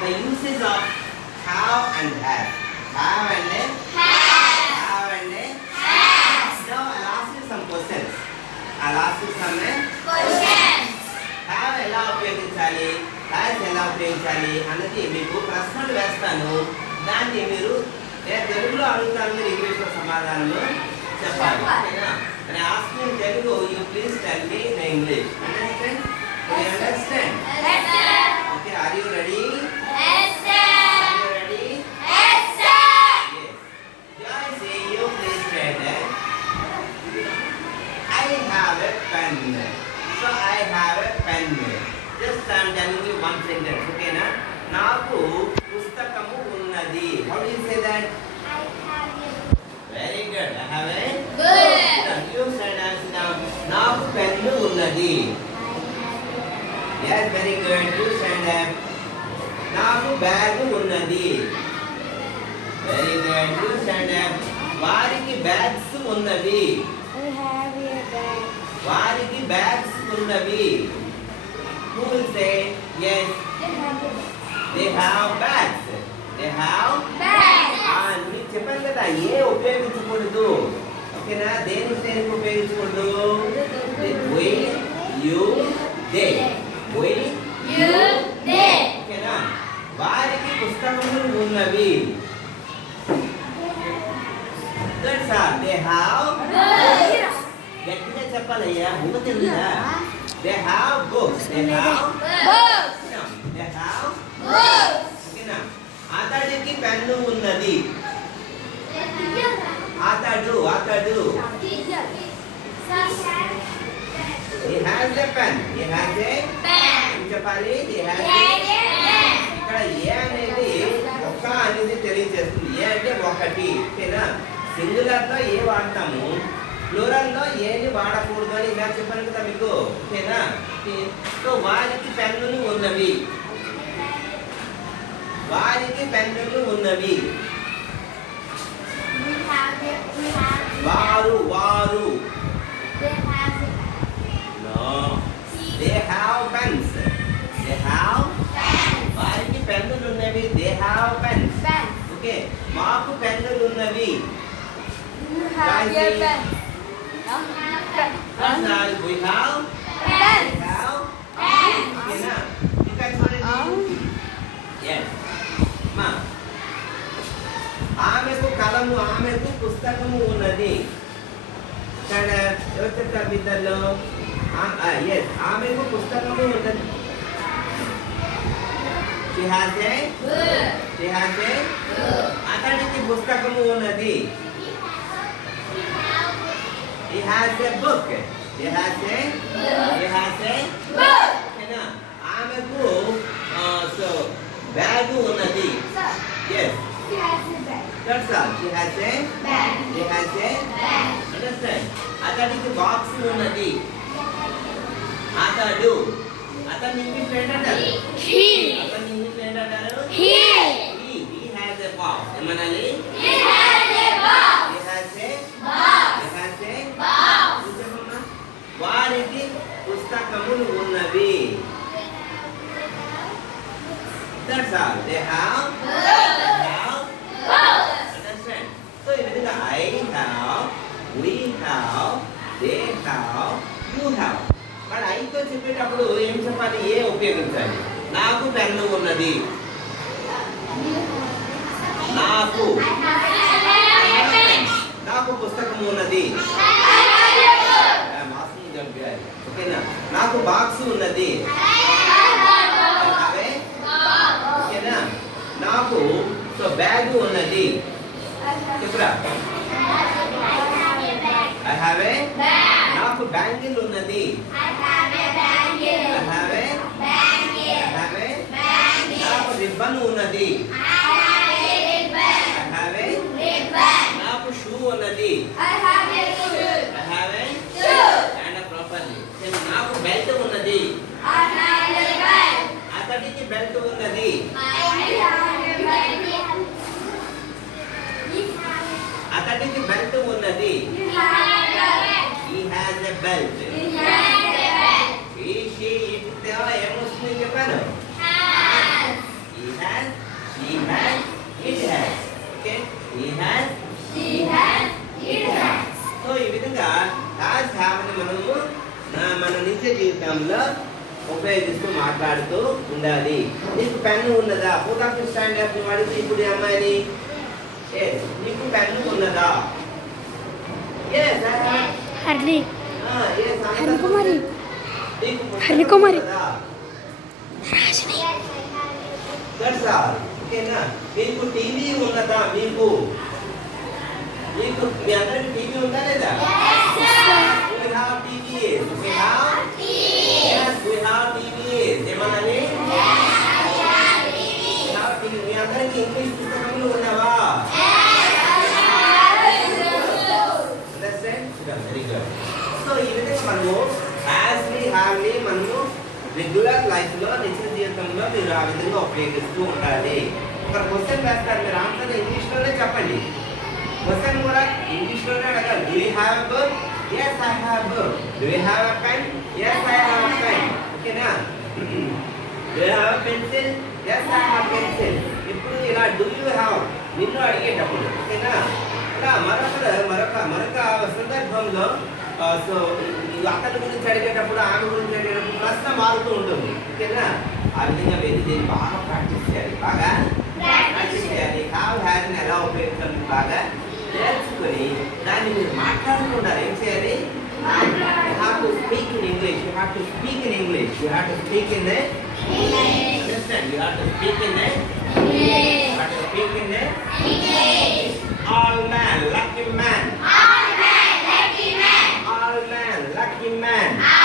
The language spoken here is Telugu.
analysis of have and have. Have and have and Now I'll ask you some questions. I'll ask you some have ఎలా ఉపయోగించాలి? హ్యాస్ ఎలా ఉపయోగించాలి? అన్నది మీకు ప్రశ్నలు వేస్తాను. దాన్ని మీరు నేను తెలుగులో అడుగుతాను మీరు ఇంగ్లీష్లో సమాధానము? చెప్పాలి. ఓకేనా asking Telugu you please tell me in English understand understand okay are you ready are you ready Yes. Joyce, you please tell them. I have a pen. So I have a pen. Just One sentence, okay na? నాకు పుస్తకము ఉన్నది. How do you say that very good I have a you said as now. నాకు పెన్ను ఉన్నది. Yes very good. You said that నాకు బ్యాగ్ ఉన్నది. Very good you said that వారికి బ్యాగ్స్ ఉన్నవి. వారికి బ్యాగ్స్ ఉన్నవి. Who will say? Yes. They have bags. They have ఆ, మీకు చెప్పాను కదా ఏ ఉపయోగించకూడదు? ఓకేనా? దేనికి దేనికి ఉపయోగించకూడదు? We you they we you ఓకేనా? వారికి పుస్తకములు ఉన్నవి. దట్స్ ఆల్ దే హావ్ గట్టిగా చెప్పాలయ్యా. ఊగ తెలియదా they have books they have they అతడికి పెన్ను ఉన్నది. అతడు అతడు he has a pen. He has a చెప్పాలి? He has a ఇక్కడ ఏ అనేది ఒక అనేది తెలియజేస్తుంది. ఏ అంటే ఒకటి. ఓకేనా? సింగులర్లో ఏ వాడతాము? ప్లూరల్లో ఏది వాడకూడదు అని ఇలా చెప్పాను కదా మీకు. ఓకేనా? సో వారికి పెన్నులు ఉన్నవి. వారికి పెన్నులు ఉన్నవి. వారు వారు. They have pens they have వారికి పెన్నులు ఉన్నవి. దే హ్యావ్ పెన్స్ ఓకే మాకు పెన్నులు ఉన్నవి. Personal, we have, we have, ఓకేనా ఇంకా చూడండి Yes. మా ఆమెకు కలము ఆమెకు పుస్తకము ఉన్నది. ఇక్కడ ఎవరు చెప్తారు మీ ఇద్దరిలో ఎస్ ఆమెకు పుస్తకము ఉన్నది. She has a, she has a, అతడికి పుస్తకము ఉన్నది. He has a book. He has a, he has a, ఓకేనా? ఆమెకు సో బ్యాగ్ ఉన్నది. Yes that's all she has a she has a understand అతడికి బాక్స్ ఉన్నది అతడు అతని ఇంగ్లీష్ ఏంటంటారు అతని ఇంగ్లీష్ ఏంటంటారు he. he. has a box. ఏమనాలి he has a he has a చెప్పమ్మా. వారికి పుస్తకములు ఉన్నవి that's all they have understand so ఈ విధంగా I have we have they have you have మరి ఐతో చెప్పేటప్పుడు ఏం చెప్పాలి? ఏ ఉపయోగించాలి? నాకు పెన్ను ఉన్నది. నాకు. నాకు పుస్తకం ఉన్నది. మాస్కింగ్ ఓకేనా? నాకు బాక్స్ ఉన్నది. ఓకేనా? నాకు సో బ్యాగ్ ఉన్నది. చెప్పరా. రిబ్బన్ ఉన్నది నాకు షూ ఉన్నది నాకు బెల్ట్ ఉన్నది. అతడికి బెల్ట్ ఉన్నది. అతడికి బెల్ట్ ఉన్నది. He has a belt he she it ఏమొస్తుంది చెప్పాను he has he has it has. Okay he has She has, it has. So ఈ విధంగా హ్యాస్ హ్యావ్ అని మనము మన నిత్య జీవితంలో ఉపయోగిస్తూ మాట్లాడుతూ ఉండాలి. నీకు పెన్ను ఉన్నదా? ఆఫ్ స్టాండర్డ్ నువ్వు అడిగితే ఇప్పుడు అమ్మాయిని నీకు పెన్ను ఉన్నదా. హరికుమారి. హరికుమారి. రాజని. ఓకేనా మీకు టీవీ ఉన్నదా మీకు మీకు మీ అందరికి టీవీ ఉందా లేదా We have TVs. We have Yes, we have TVs. ఏమన్నది? We have TV. మీ అందరికి ఇంగ్లీష్ పుస్తకములు ఉన్నావా Understand? Very good. సో ఈ విధంగా మనము హ్యాస్ని హ్యావ్ని మనము రెగ్యులర్ లైఫ్లో నిత్య జీవితంలో మీరు ఆ విధంగా ఉపయోగిస్తూ ఉండాలి ఒక క్వశ్చన్ వేస్తారు మీరు ఆన్సర్ ఇంగ్లీష్లోనే చెప్పండి క్వశ్చన్ కూడా ఇంగ్లీష్లోనే అడగాలి do you have book yes I have book do you have a pen yes I have a pen ఓకేనా do you have a pencil yes I have pencil ఇప్పుడు ఇలా డూ యూ హ్యావ్ నిన్ను అడిగేటప్పుడు. ఓకేనా ఇలా మరొక మరొక మరొక సందర్భంలో ఆ, సో ఈ అతని గురించి అడిగేటప్పుడు ఆమె గురించి అడిగేటప్పుడు ప్రశ్న మారుతూ ఉంటుంది. ఓకేనా ఆ విధంగా మీరు దీన్ని బాగా ప్రాక్టీస్ చేయాలి. బాగా ప్రాక్టీస్ చేయాలి. హ్యావ్ హ్యాజ్ ఎలా ఉపయోగించాలి? బాగా నేర్చుకొని దాన్ని మీరు మాట్లాడుతూ ఉండాలి ఏం చేయాలి You have to speak in English. You have to speak in English. You have to speak in the Understand? You have to speak in the You have to speak in the All man, lucky man. All man, lucky man.